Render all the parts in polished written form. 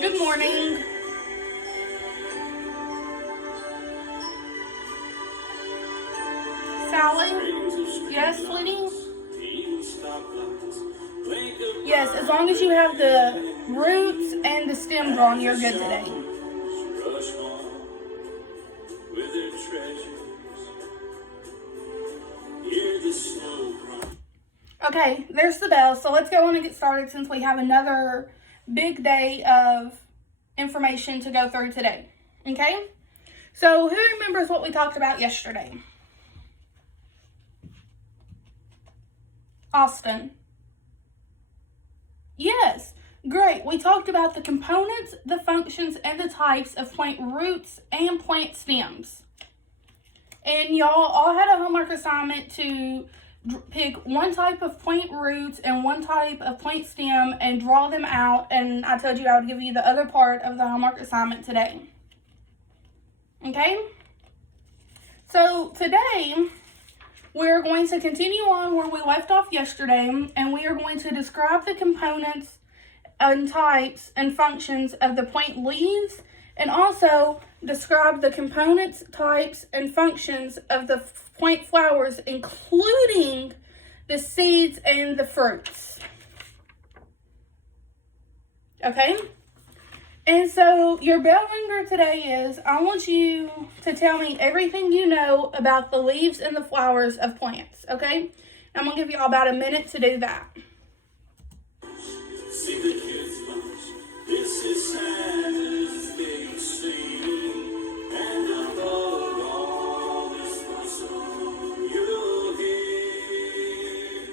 Good morning. Sally? Yes, sweetie? Yes, as long as you have the roots and the stem drawn, you're good today. Okay, there's the bell. So let's go on and get started since we have another big day of information to go through today. Okay? So who remembers what we talked about yesterday? Austin. Yes. Great. We talked about the components, the functions, and the types of plant roots and plant stems. And y'all all had a homework assignment to pick one type of plant roots and one type of plant stem and draw them out. And I told you I would give you the other part of the homework assignment today. Okay? So today, we're going to continue on where we left off yesterday, and we are going to describe the components and types and functions of the plant leaves, and also describe the components, types, and functions of the plant flowers, including the seeds and the fruits. Okay? And so your bell ringer today is, I want you to tell me everything you know about the leaves and the flowers of plants, okay? I'm going to give you all about a minute to do that. See the kids bunch. This is Santa's big scene. And above all this bustle, you'll hear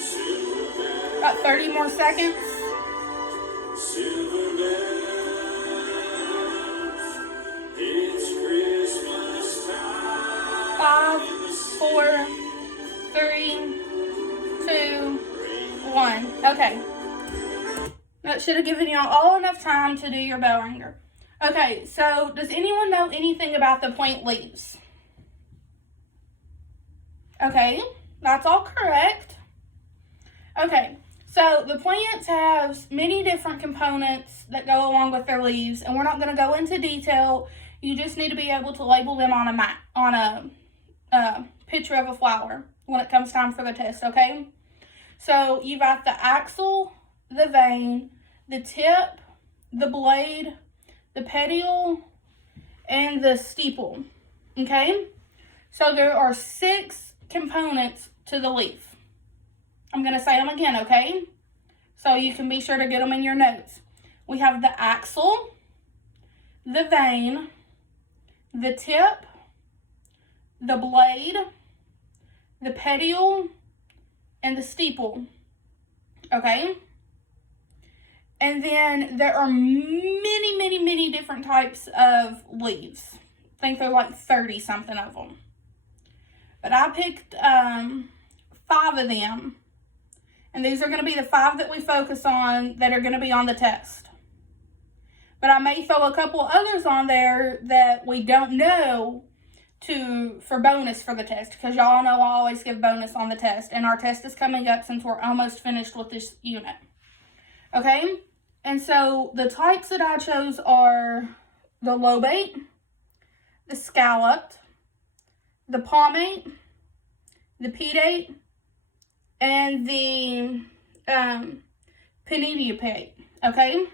silver bells. About 30 more seconds. Silver bells, it's Christmas time. 5, 4, 3, 2, 1. Okay. That should have given y'all all enough time to do your bell ringer. Okay, so does anyone know anything about the plant leaves? Okay, that's all correct. Okay. So the plants have many different components that go along with their leaves, and we're not going to go into detail. You just need to be able to label them on a picture of a flower when it comes time for the test, okay? So you've got the axil, the vein, the tip, the blade, the petiole, and the stiple, okay? So there are 6 components to the leaf. I'm going to say them again, okay? So you can be sure to get them in your notes. We have the axil, the vein, the tip, the blade, the petiole, and the stiple, okay? And then there are many different types of leaves. I think there are like 30-something of them. But I picked 5 of them. And these are going to be the 5 that we focus on that are going to be on the test. But I may throw a couple others on there that we don't know for bonus for the test. Because y'all know I always give bonus on the test. And our test is coming up since we're almost finished with this unit. Okay? And so the types that I chose are the lobate, the scalloped, the palmate, the pedate, and the pedipalp, okay?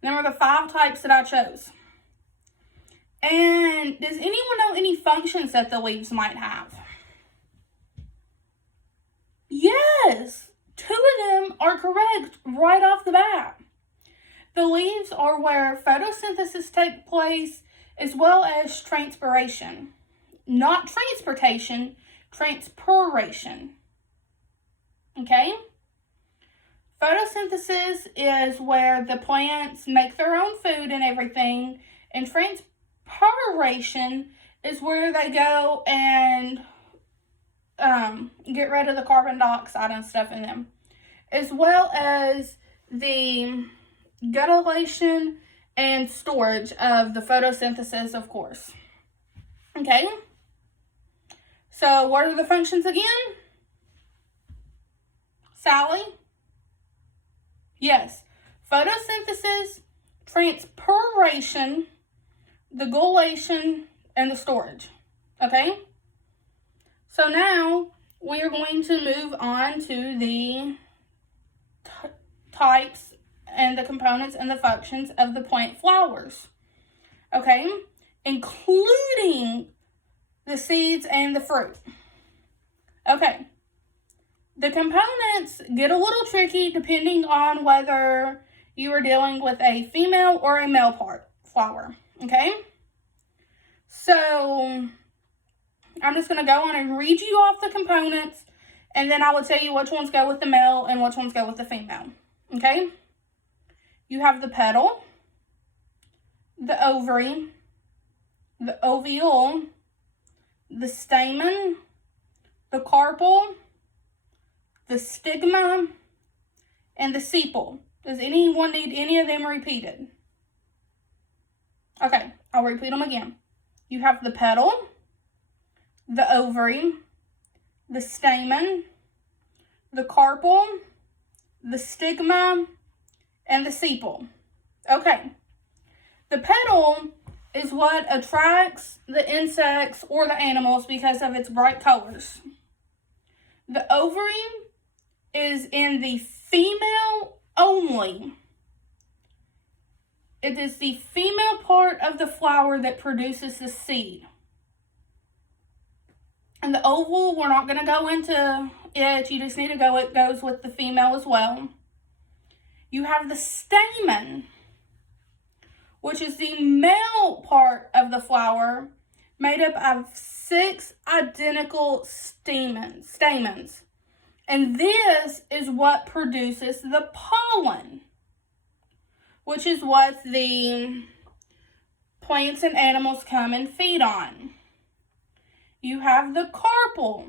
Them are the 5 types that I chose. And does anyone know any functions that the leaves might have? Yes! 2 of them are correct right off the bat. The leaves are where photosynthesis takes place as well as transpiration. Not transportation, transpiration. Okay? Photosynthesis is where the plants make their own food and everything, and transpiration is where they go and get rid of the carbon dioxide and stuff in them, as well as the gutulation and storage of the photosynthesis, of course. Okay? So what are the functions again? Sally? Yes. Photosynthesis, transpiration, the gallation, and the storage. Okay? So now we are going to move on to the types and the components and the functions of the plant flowers. Okay? Including the seeds and the fruit. Okay. The components get a little tricky depending on whether you are dealing with a female or a male flower. Okay? So, I'm just going to go on and read you off the components, and then I will tell you which ones go with the male and which ones go with the female. Okay? You have the petal, the ovary, the ovule, the stamen, the carpel, the stigma, and the sepal. Does anyone need any of them repeated? Okay, I'll repeat them again. You have the petal, the ovary, the stamen, the carpel, the stigma, and the sepal. Okay, the petal is what attracts the insects or the animals because of its bright colors. The ovary is in the female only. It is the female part of the flower that produces the seed. And the ovule, we're not going to go into it. You just need to go, it goes with the female as well. You have the stamen, which is the male part of the flower, made up of 6 identical stamens. And this is what produces the pollen, which is what the plants and animals come and feed on. You have the carpel,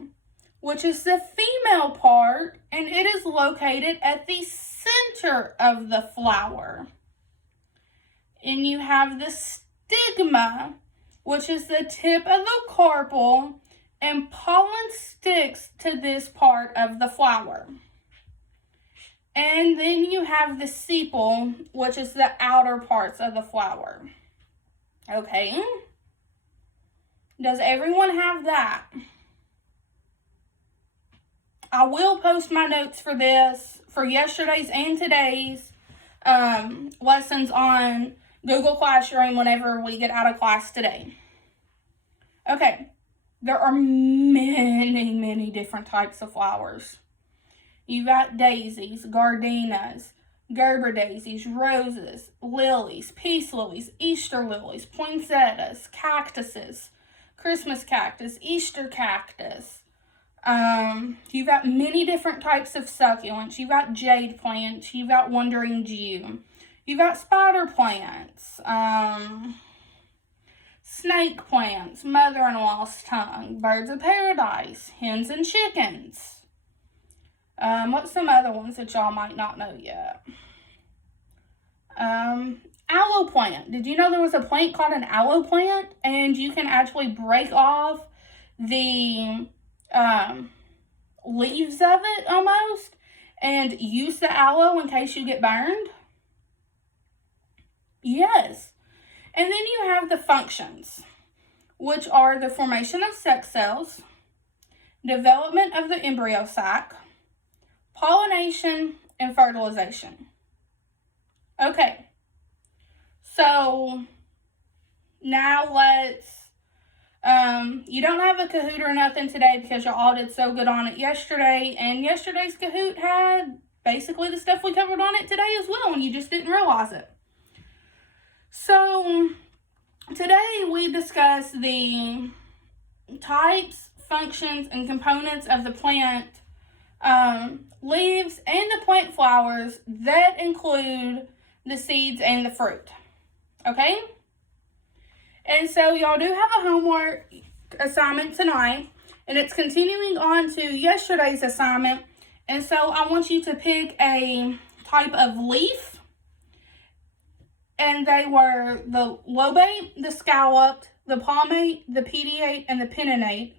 which is the female part, and it is located at the center of the flower. And you have the stigma, which is the tip of the carpel, and pollen sticks to this part of the flower. And then you have the sepal, which is the outer parts of the flower. Okay? Does everyone have that? I will post my notes for this, for yesterday's and today's lessons on Google Classroom whenever we get out of class today. Okay, there are many, many different types of flowers. You got daisies, gardenas, Gerber daisies, roses, lilies, peace lilies, Easter lilies, poinsettias, cactuses, Christmas cactus, Easter cactus. You've got many different types of succulents. You've got jade plants. You've got wandering Jew. You've got spider plants. Snake plants, mother-in-law's tongue, birds of paradise, hens and chickens. What's some other ones that y'all might not know yet? Aloe plant. Did you know there was a plant called an aloe plant? And you can actually break off the leaves of it almost and use the aloe in case you get burned? Yes. And then you have the functions, which are the formation of sex cells, development of the embryo sac, pollination, and fertilization. Okay, so now let's, you don't have a Kahoot or nothing today because y'all all did so good on it yesterday, and yesterday's Kahoot had basically the stuff we covered on it today as well, and you just didn't realize it. So today we discuss the types, functions, and components of the plant leaves and the plant flowers that include the seeds and the fruit. Okay? And so y'all do have a homework assignment tonight, and it's continuing on to yesterday's assignment. And so I want you to pick a type of leaf, and they were the lobate, the scalloped, the palmate, the petiolate, and the pinnate.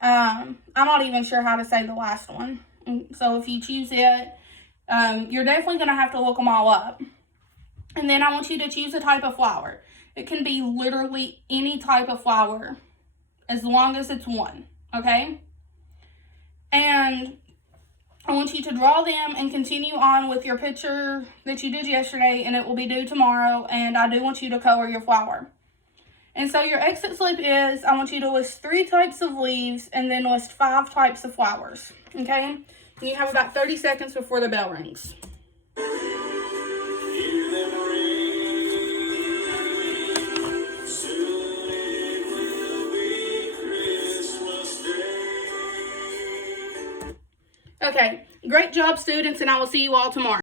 I'm not even sure how to say the last one. So if you choose it, You're definitely going to have to look them all up. And then I want you to choose a type of flower. It can be literally any type of flower, as long as it's one, okay? And I want you to draw them and continue on with your picture that you did yesterday, and it will be due tomorrow, and I do want you to color your flower. And so your exit slip is, I want you to list 3 types of leaves and then list 5 types of flowers, okay? And you have about 30 seconds before the bell rings. Okay, great job, students, and I will see you all tomorrow.